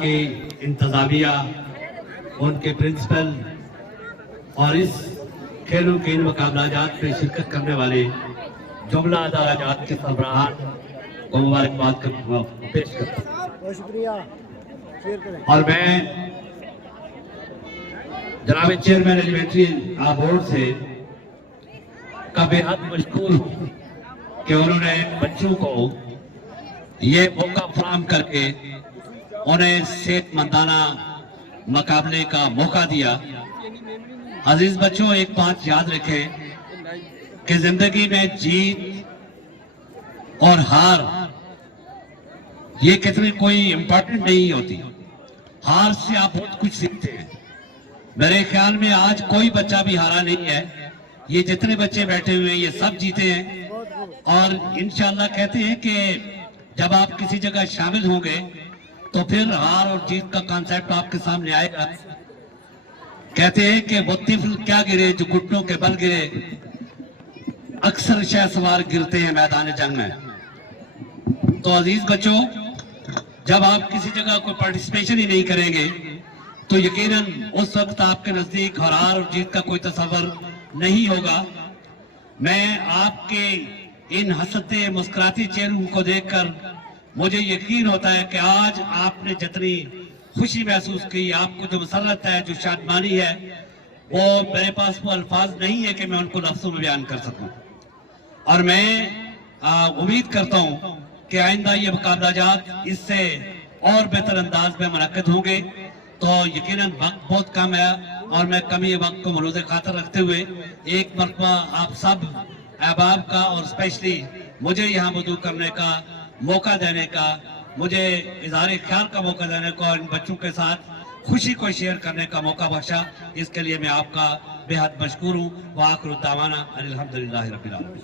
के इंतजामिया, उनके प्रिंसिपल और इस खेलों के इन मुकाबलाजात में शिरकत करने वाले जुमला अदालत के सरबराहान को मुबारकबाद पेश करता हूँ। और मैं जनाब चेयरमैन एलिमेंट्री बोर्ड से का बेहद मशकूर हूँ कि उन्होंने बच्चों को ये मौका फराहम करके उन्हें सेहतमंदाना मुकाबले का मौका दिया। अजीज बच्चों, एक बात याद रखें कि जिंदगी में जीत और हार ये कितनी कोई इंपॉर्टेंट नहीं होती। हार से आप बहुत कुछ सीखते हैं। मेरे ख्याल में आज कोई बच्चा भी हारा नहीं है। ये जितने बच्चे बैठे हुए हैं ये सब जीते हैं और इंशाल्लाह कहते हैं कि जब आप किसी जगह शामिल होंगे तो फिर हार और जीत का कॉन्सेप्ट आपके सामने आएगा। कहते हैं कि वो तिफल क्या गिरे जो घुटनों के बल गिरे, अक्सर शहसवार गिरते हैं मैदान जंग में। तो अजीज बच्चों, जब आप किसी जगह कोई पार्टिसिपेशन ही नहीं करेंगे तो यकीनन उस वक्त आपके नजदीक हार और जीत का कोई तस्वर नहीं होगा। मैं आपके इन हंसते मुस्कुराते चेहरों को देखकर मुझे यकीन होता है कि आज आपने जितनी खुशी महसूस की, आपको जो मसरत है, जो शादमानी है, वो मेरे पास वो अल्फाज नहीं है कि मैं उनको लफ्जों में बयान कर सकूं। और मैं उम्मीद करता हूं कि आइंदा ये मुकाबलाजात इससे और बेहतर अंदाज में मुनक्किद होंगे। तो यकीनन वक्त बहुत कम है और मैं कमी वक्त को मलूज़ खातर रखते हुए एक मरतबा आप सब अहबाब का और स्पेशली मुझे यहाँ वजू करने का मौका देने का, मुझे इज़हार ख्याल का मौका देने का और इन बच्चों के साथ खुशी को शेयर करने का मौका बख्शा, इसके लिए मैं आपका बेहद मशकूर हूँ। व आखिर दावाना अल्हम्दुलिल्लाहि रब्बिल आलमीन।